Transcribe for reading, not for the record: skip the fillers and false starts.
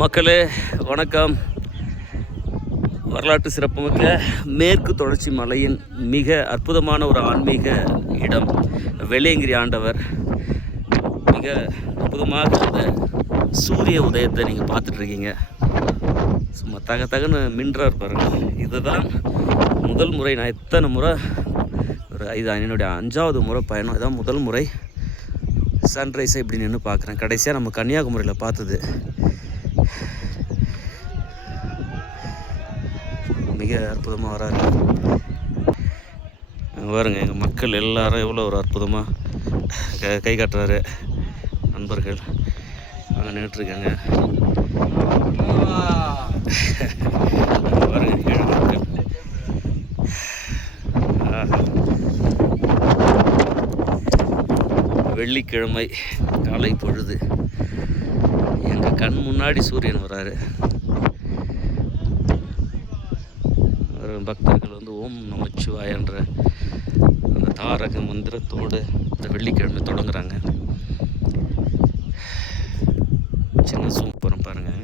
மக்களே வணக்கம். வரலாற்று சிறப்புமிக்க மேற்கு தொடர்ச்சி மலையின் மிக அற்புதமான ஒரு ஆன்மீக இடம் வெள்ளையங்கிரி ஆண்டவர். மிக அற்புதமாக இந்த சூரிய உதயத்தை நீங்கள் பார்த்துட்ருக்கீங்க. சும்மா தகன்னு மின்றார் பாருங்க. இதுதான் முதல் முறை, நான் எத்தனை முறை, இது என்னுடைய 5வது முறை பயணம். இதான் முதல் முறை சன்ரைஸை இப்படி நின்று பார்க்குறேன். கடைசியாக நம்ம கன்னியாகுமரியில் பார்த்தது. மிக அற்புதமாக வராரு பாருங்க. எங்கள் மக்கள் எல்லாரும் எவ்வளோ ஒரு அற்புதமாக கை காட்டுறாரு. நண்பர்கள் அங்கே நின்றுட்டுருக்காங்க பாருங்க. ஏழு மக்கள் வெள்ளிக்கிழமை காலை பொழுது எங்கள் கண் முன்னாடி சூரியன் வராரு. பக்தர்கள் வந்து ஓம் நமச்சிவாய என்ற அந்த தாரக மந்திரத்தோடு இந்த வெள்ளிக்கிழமை தொடங்குறாங்க. சின்ன சூப்பரம் பாருங்கள்.